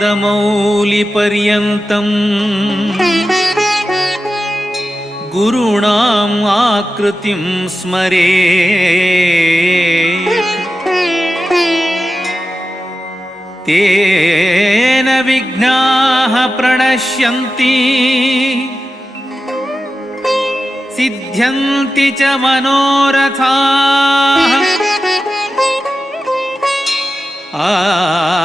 पादमौलिपर्यन्तम् गुरूणाम् आकृतिं स्मरे। तेन विघ्नाः प्रणश्यन्ति। सिद्ध्यन्ति च मनोरथाः। आ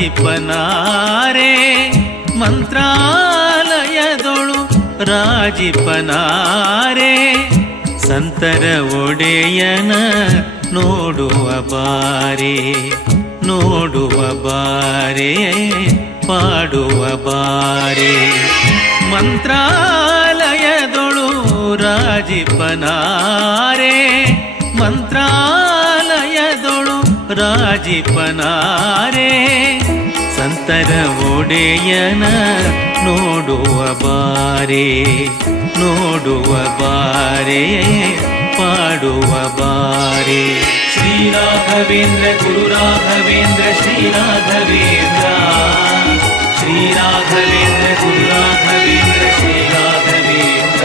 ರಾಜಿಪನಾರೆ ಮಂತ್ರಾಲಯದೊಳು ರಾಜಿಪನಾರೆ ಸಂತರ ಒಡೆಯನ ನೋಡುವ ಬಾರೆ ನೋಡುವ ಬಾರೆ ಪಾಡುವ ಬಾರೆ. ಮಂತ್ರಾಲಯದೊಳು ರಾಜಿಪನಾರೆ ಮಂತ್ರಾಲಯದೊಳು ರಾಜಿಪನಾರೆ, ಸಂತರ ಒಡೆಯನ ನೋಡುವ ಬಾರೆ ನೋಡುವ ಬಾರೆ, ಪಾಡುವ ಬಾರೆ. ಶ್ರೀ ರಾಘವೇಂದ್ರ, ಗುರು ರಾಘವೇಂದ್ರ, ಶ್ರೀ ರಾಘವೇಂದ್ರ. ಶ್ರೀ ರಾಘವೇಂದ್ರ, ಗುರು ರಾಘವೇಂದ್ರ, ಶ್ರೀ ರಾಘವೇಂದ್ರ.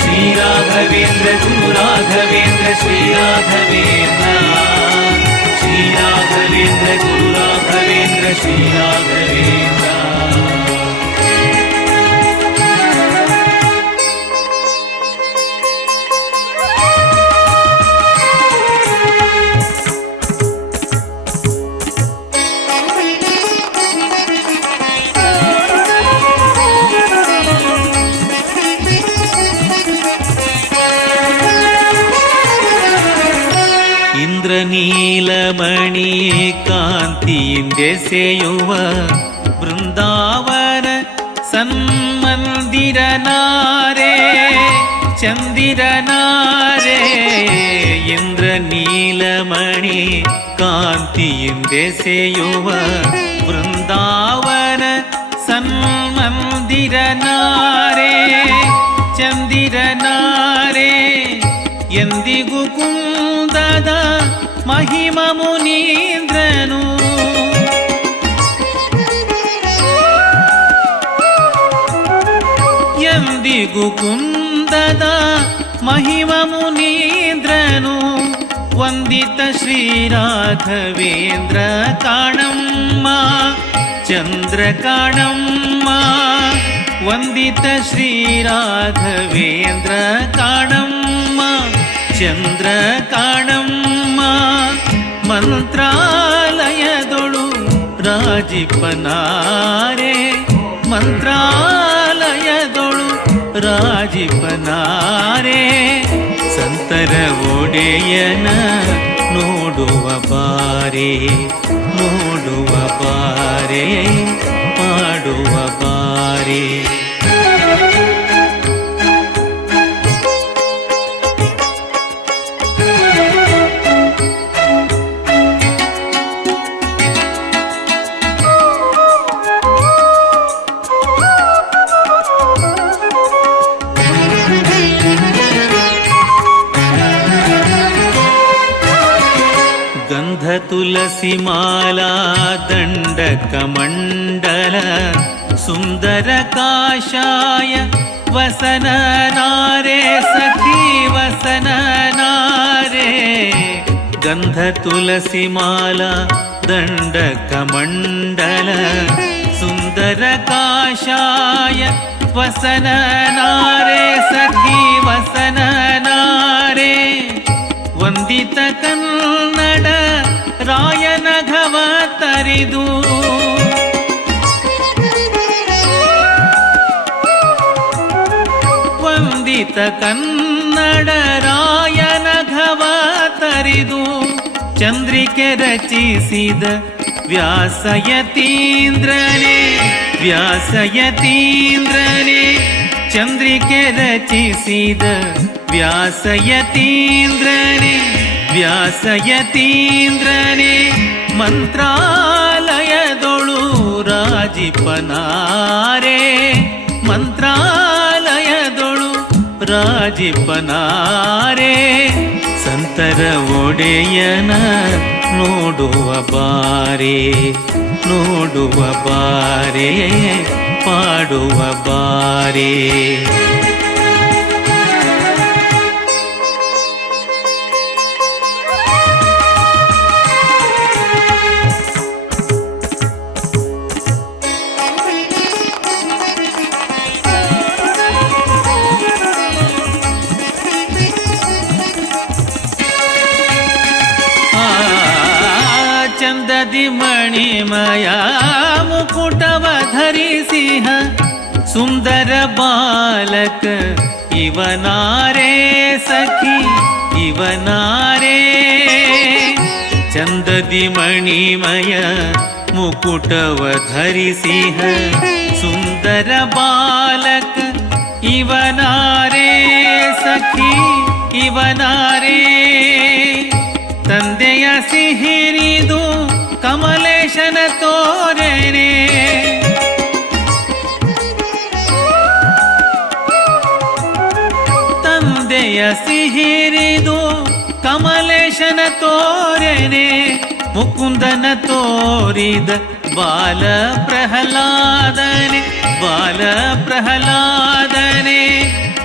ಶ್ರೀ ರಾಘವೇಂದ್ರ, ಗುರು ರಾಘವೇಂದ್ರ, ಶ್ರೀ ರಾಘವೇಂದ್ರ. श्रीनाथवीन्द्र गुरुनाथवीन्द्र श्रीनाथवीन्द्र நீலமணியே காந்தியின் திசையுவ? பிருந்தாவன சன்மந்திரனாரே சந்திரனாரே. என்ற நீலமணி காந்தியின் திசையுவ? பிருந்தாவன சன்மந்திரனாரே சந்திரனாரே. எந்திகுக்கும் ಮಹಿಮ ಮುನೀಂದ್ರನು ಎಂದಿಗೂ ಕುಂದದ ಮಹಿಮ ಮುನೀಂದ್ರನು ವಂದಿತ ಶ್ರೀ ರಾಘವೇಂದ್ರ ಕಾಣಮ್ಮ ಚಂದ್ರ ಕಾಣಮ್ಮ ವಂದಿತ ಶ್ರೀ ರಾಘವೇಂದ್ರ ಕಾಣಮ್ಮ ಚಂದ್ರ ಕಾಣಮ್ಮ ಮಂತ್ರಾಲಯದೊಳು ರಾಜಿಪನಾರೆ. ಮಂತ್ರಾಲಯದೊಳು ರಾಜಿಪನಾರೆ. ಸಂತರ ಒಡೆಯನ ನೋಡುವ ಬಾರೆ ನೋಡುವ ಬಾರೆ ಮಾಡುವ ಬಾರೆ. तुलसीमाला दण्डकमण्डल सुन्दरकाशाय वसन नारे सखी वसन नारे गन्धतुलसीमाला दण्डकमण्डल सुन्दरकाशाय वसन नारे सखी वसन नारे वन्दितक ತರಿದು ವಂದಿತ ಕನ್ನಡ ರಾಯನ ಘವ ತರಿದು ಚಂದ್ರಿಕೆ ರಚಿಸಿದ ವ್ಯಾಸಯತೀಂದ್ರನೇ ವ್ಯಾಸಯತೀಂದ್ರನೇ ಚಂದ್ರಿಕೆ ರಚಿಸಿದ ವ್ಯಾಸಯತೀಂದ್ರನೇ ವ್ಯಾಸಯತೀಂದ್ರನೇ ಮಂತ್ರಾಲಯದೊಳು ರಾಜಿಪನಾರೆ ಮಂತ್ರಾಲಯದೊಳು ರಾಜಿಪನಾರೆ ಸಂತರ ಒಡೆಯನ ನೋಡುವ ಬಾರೆ ನೋಡುವ ಬಾರೆ ಪಾಡುವ ಬಾರೆ. ಮಣಿಮಯ ಮುಕುಟವ ಧರಿಸಿಹ ಸುಂದರ ಬಾಲಕ ಇವನಾರೇ ಸಖಿ ಇವನಾರೇ ಚಂದದಿ ಮಣಿಮಯ ಮುಕುಟವ ಧರಿಸಿಹ ಸುಂದರ ಬಾಲಕ ಇವನಾರೇ ಸಖಿ ಇವನಾರೇ ತಂದೆಯ ಸಿಹಿರಿದು ಕಮಲೇಶನ ತೋರೆನೆ. ತಂದೆಯ ಸಿಹಿರಿದು ಕಮಲೇಶನ ತೋರನೆ. ಮುಕುಂದನ ತೋರಿದ ಬಾಲ ಪ್ರಹ್ಲಾದನೆ ಬಾಲ ಪ್ರಹ್ಲಾದನೆ.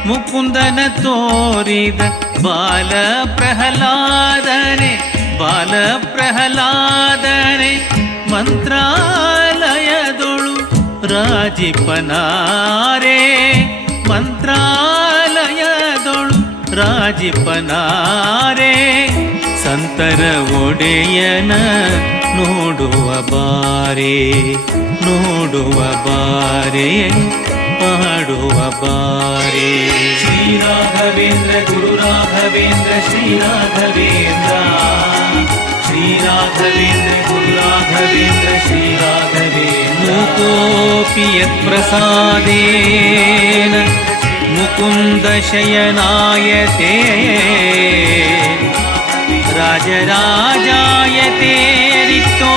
ಮುಕುಂದನ ತೋರಿದ ಬಾಲ ಪ್ರಹ್ಲಾದನೆ. ಬಾಲ ಪ್ರಹ್ಲಾದನೆ ಮಂತ್ರಾಲಯದೊಳು ರಾಜಿಪನಾರೆ ಮಂತ್ರಾಲಯದೊಳು ರಾಜಿಪನಾರೆ ಸಂತರ ಒಡೆಯನ ನೋಡುವ ಬಾರೆ ನೋಡುವ ಬಾರೆ ಪಾಡುವ ಬಾರೆ ಶ್ರೀ ರಾಘವೇಂದ್ರ ಗುರು ರಾಘವೇಂದ್ರ ಶ್ರೀ ರಾಘವೇಂದ್ರ श्री राघवे न मुकोऽपि यत्प्रसादेन मुकुन्दशयनायते। राजराजायते रितो